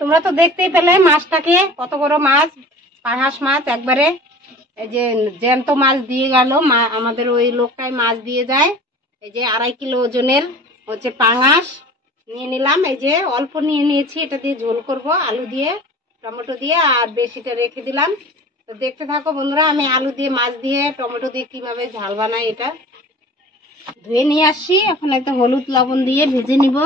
তোমরা তো দেখতেই পেলে মাছটাকে, কত বড় মাছ, পাঙাশ মাছ একবারে। এই যে জ্যান্ত মাছ দিয়ে গেল, আমাদের ওই লোকটাই মাছ দিয়ে যায়। এই যে 2.5 কিলো ওজনের হচ্ছে পাঙাশ নিয়ে নিলাম। এই যে অল্প নিয়ে নিয়েছি, এটা দিয়ে ঝোল করব আলু দিয়ে, টমেটো দিয়ে, আর বেশিটা রেখে দিলাম। তো দেখতে থাকো বন্ধুরা, আমি আলু দিয়ে, মাছ দিয়ে, টমেটো দিয়ে কিভাবে ঝাল বানাই। এটা ধুয়ে নিয়ে আসছি, এখন একটা হলুদ লবণ দিয়ে ভেজে নিব।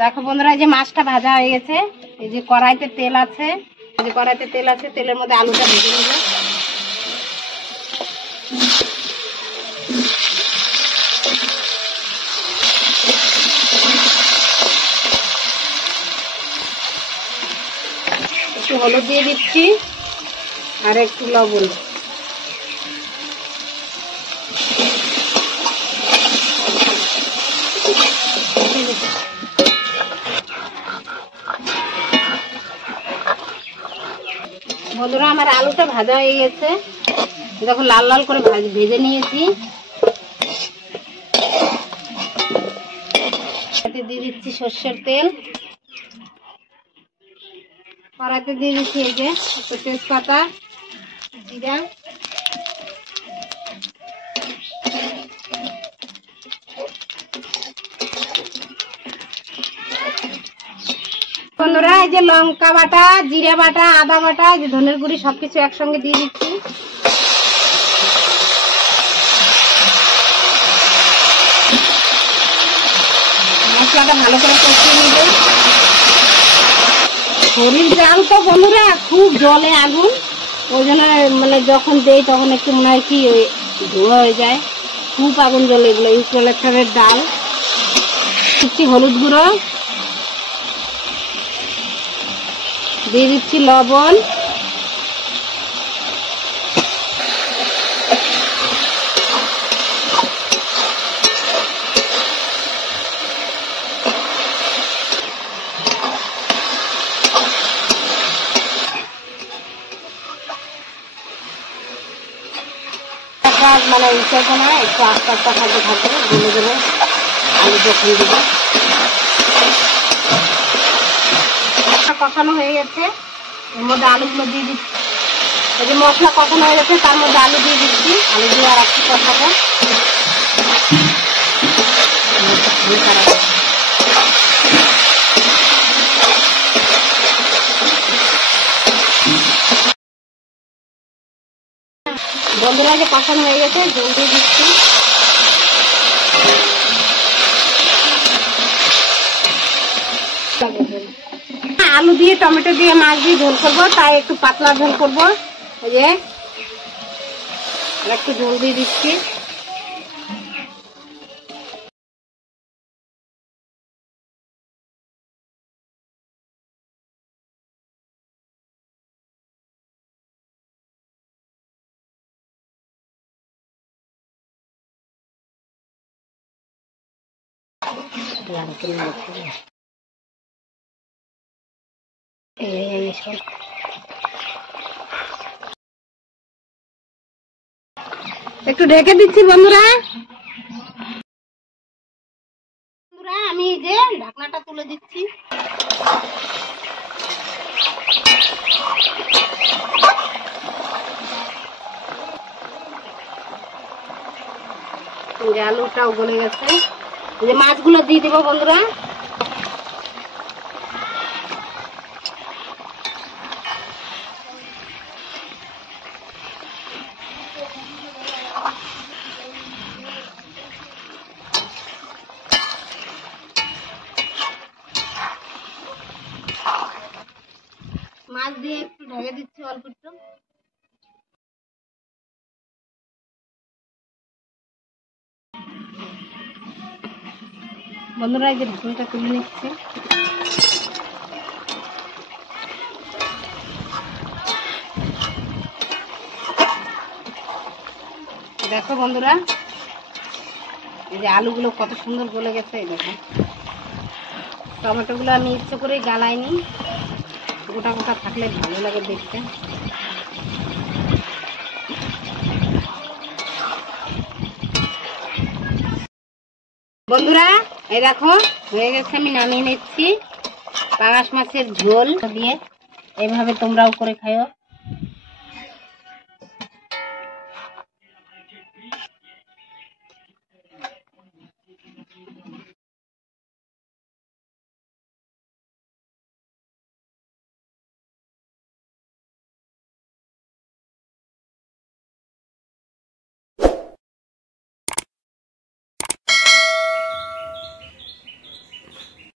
দেখো বন্ধুরা, এই যে মাছটা ভাজা হয়ে গেছে। এই যে কড়াইতে তেল আছে, এই যে কড়াইতে তেল আছে, তেলের মধ্যে আলুটা ভেজে নেব। একটু হলুদ দিয়ে দিচ্ছি আর একটু লবণ। বন্ধুরা, আমার আলুটা ভাজা হয়ে গেছে, দেখো লাল লাল করে ভেজে নিয়েছি। এতে দিয়ে দিচ্ছি সর্ষের তেল, কড়াইতে দিয়ে দিচ্ছি এই যে একটু তেজপাতা, জিরা, বন্ধুরা এই যে লঙ্কা বাটা, জিরা বাটা, আদা বাটা, এই যে ধনের গুঁড়ি সবকিছু একসঙ্গে দিয়ে দিচ্ছি। মশলাটা ভালো করে কষিয়ে নেব। শরীর জাল তো বন্ধুরা, খুব জলে আগুন, ওই জন্য মানে যখন দেই তখন একটু মনে হয় কি ধোয়া হয়ে যায়, খুব আগুন জ্বলে। এগুলো ইউক্যালিপটাসের ডাল দিচ্ছি, হলুদ গুঁড়ো দিয়ে দিচ্ছি, লবণ, মানে করবো না, একটু আস্তে আস্তে থাকতে থাকবে, গলে দেবো আলু যখন দেবো। কষানো হয়ে গেছে, এর মধ্যে আলুগুলো দিয়ে দিচ্ছি। এই যে মশলা কষানো হয়ে গেছে, তার মধ্যে আলু দিয়ে দিচ্ছি। আলু দিয়ে আর একটু কষাবো। বন্ধুরা, যে কষানো হয়ে গেছে, জল দিয়ে দিচ্ছি। আলু দিয়ে, টমেটো দিয়ে, মাছ দিয়ে ঝোল করবো, তাই একটু পাতলা ঝোল করবো। এই যে একটু ঝোল দিয়ে দিচ্ছি। একটু ঢেকে দিচ্ছি বন্ধুরা। আমি এই যে ঢাকনাটা তুলে দিচ্ছি। আলুটাও গলে গেছে, এই যে মাছগুলো দিয়ে দেবো বন্ধুরা। দিয়ে একটু ঢেকে দিচ্ছি অল্প একটু। বন্ধুরা এই যে ঢাকনিটা তুলে নিচ্ছে। দেখো বন্ধুরা এই যে আলুগুলো কত সুন্দর গলে গেছে। এই দেখো টমেটোগুলো আমি ইচ্ছে করেই গালাইনি, গোটা গোটা থাকলে ভালো লাগে দেখতে। বন্ধুরা এই দেখো হয়ে গেছে, আমি নামিয়ে নিচ্ছি। পাঙাশ মাছের ঝোল দিয়ে এইভাবে তোমরাও করে খাও।